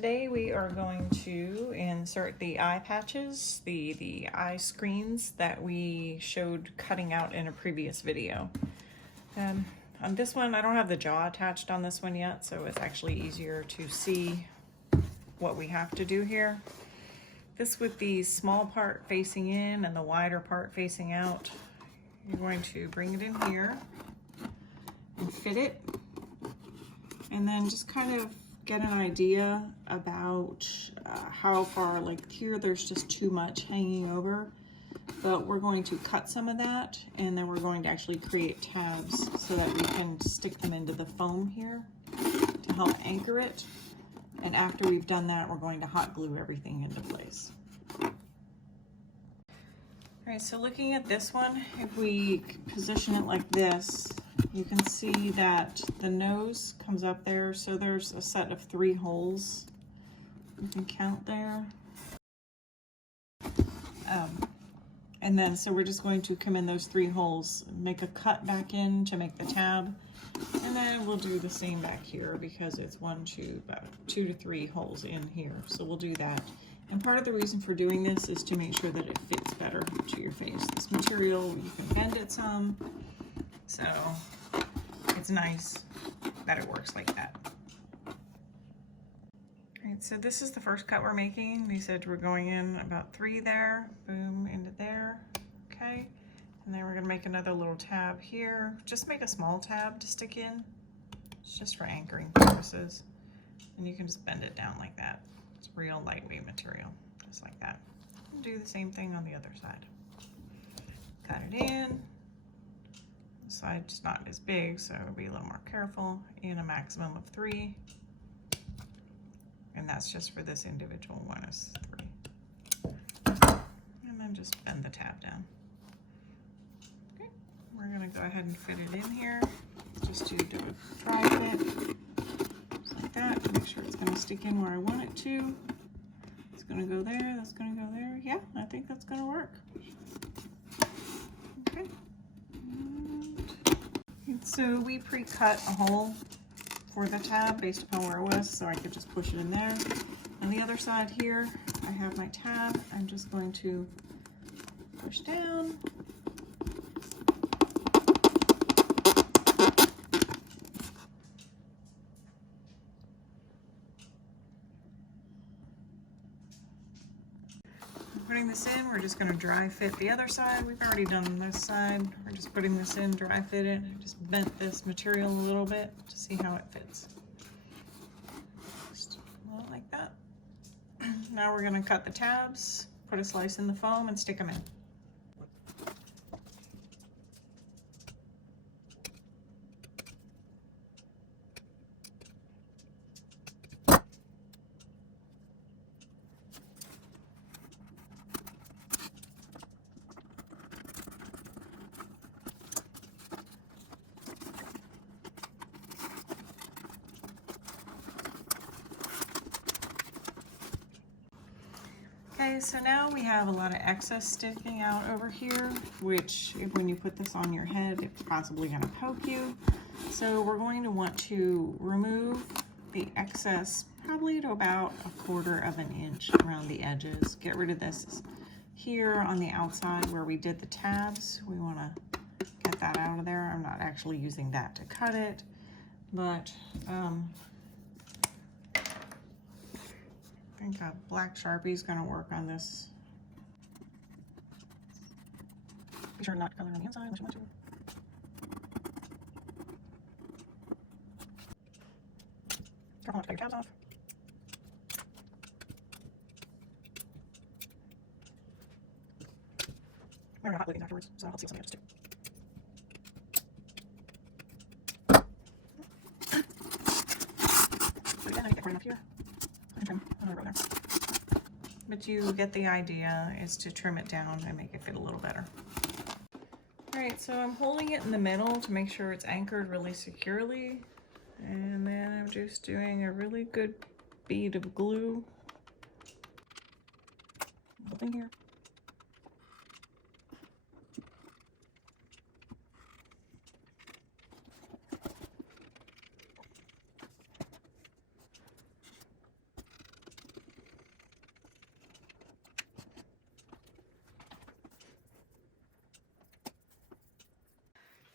today we are going to insert the eye patches, the eye screens that we showed cutting out in a previous video. On this one, I don't have the jaw attached on this one yet, so it's actually easier to see what we have to do here. This with the small part facing in and the wider part facing out, you're going to bring it in here and fit it, and then just kind of get an idea about how far, like here there's just too much hanging over, but we're going to cut some of that, and then we're going to actually create tabs so that we can stick them into the foam here to help anchor it. And after we've done that, we're going to hot glue everything into place. All right, so looking at this one, if we position it like this, you can see that the nose comes up there, so there's a set of 3 holes. You can count there. And then, so we're just going to come in those 3 holes, make a cut back in to make the tab, and then we'll do the same back here because it's about 2 to 3 holes in here. So we'll do that. And part of the reason for doing this is to make sure that it fits better to your face. This material, you can bend it some, so it's nice that it works like that. All right, so this is the first cut we're making. We said we're going in about 3 there, boom, into there, okay. And then we're gonna make another little tab here. Just make a small tab to stick in. It's just for anchoring purposes. And you can just bend it down like that. It's real lightweight material, just like that. And do the same thing on the other side. Cut it in. The side's not as big, so be a little more careful. In a maximum of 3. And that's just for this individual one is 3. And then just bend the tab down. Okay, we're gonna go ahead and fit it in here. Just to do a dry fit, just like that. Make sure it's gonna stick in where I want it to. It's gonna go there, that's gonna go there. Yeah, I think that's gonna work. Okay. And so we pre-cut a hole for the tab based upon where it was, so I could just push it in there. On the other side here, I have my tab. I'm just going to push down. Putting this in, we're just going to dry fit the other side. We've already done this side. We're just putting this in, dry fit it. I just bent this material a little bit to see how it fits. Just a little like that. Now we're going to cut the tabs, put a slice in the foam, and stick them in. Okay, so now we have a lot of excess sticking out over here, which when you put this on your head, it's possibly going to poke you. So we're going to want to remove the excess probably to about 1/4 of an inch around the edges. Get rid of this here on the outside where we did the tabs. We want to get that out of there. I'm not actually using that to cut it, but I think a black Sharpie is going to work on this. Be sure not to color on the inside unless you want to. Careful not to cut your tabs off. We're going to hot glue these afterwards, so I'll see something else too. So again, I get right enough here. But you get the idea, is to trim it down and make it fit a little better. All right, so I'm holding it in the middle to make sure it's anchored really securely. And then I'm just doing a really good bead of glue. Nothing here.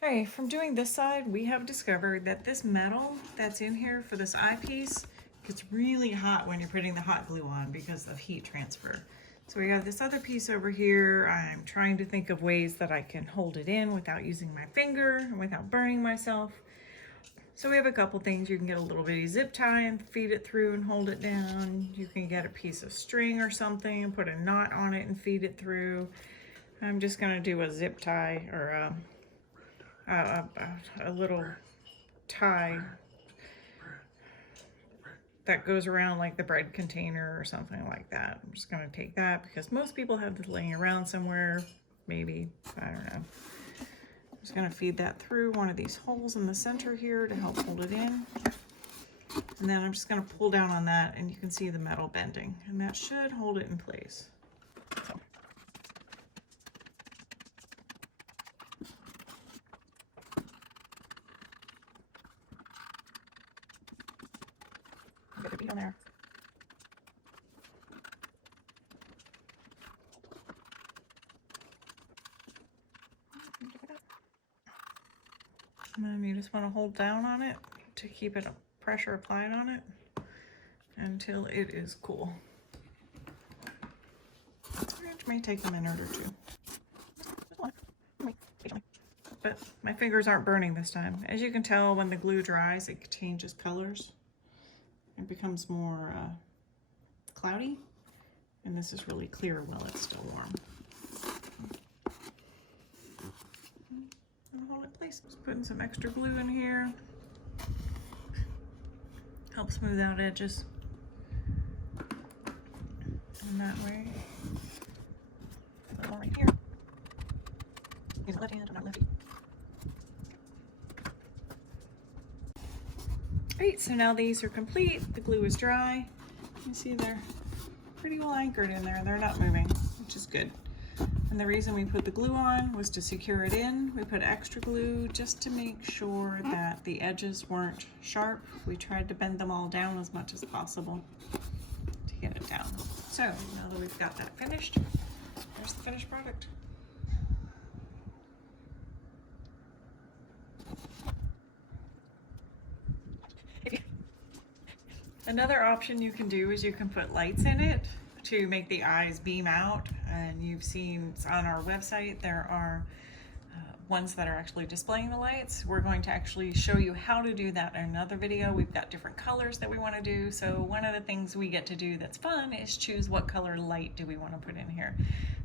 Alright, from doing this side, we have discovered that this metal that's in here for this eyepiece gets really hot when you're putting the hot glue on because of heat transfer. So we got this other piece over here. I'm trying to think of ways that I can hold it in without using my finger and without burning myself. So we have a couple things. You can get a little bitty zip tie and feed it through and hold it down. You can get a piece of string or something and put a knot on it and feed it through. I'm just gonna do a zip tie or a little tie that goes around like the bread container or something like that. I'm just gonna take that because most people have this laying around somewhere, maybe, I don't know. I'm just gonna feed that through one of these holes in the center here to help hold it in. And then I'm just gonna pull down on that and you can see the metal bending and that should hold it in place. So. Get a bead on there. And then you just want to hold down on it to keep it pressure applied on it until it is cool. Which may take a minute or two. But my fingers aren't burning this time. As you can tell, when the glue dries, it changes colors. It becomes more cloudy, and this is really clear while it's still warm. And hold it in place. Just putting some extra glue in here. Help smooth out edges. And that way, a little right here. Use left hand, not lefty. Great, so now these are complete. The glue is dry. You can see they're pretty well anchored in there. They're not moving, which is good. And the reason we put the glue on was to secure it in. We put extra glue just to make sure that the edges weren't sharp. We tried to bend them all down as much as possible to get it down. So now that we've got that finished, there's the finished product. Another option you can do is you can put lights in it to make the eyes beam out, and you've seen on our website there are ones that are actually displaying the lights. We're going to actually show you how to do that in another video. We've got different colors that we want to do, so one of the things we get to do that's fun is choose what color light do we want to put in here.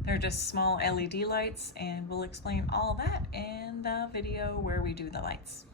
They're just small LED lights, and we'll explain all that in the video where we do the lights.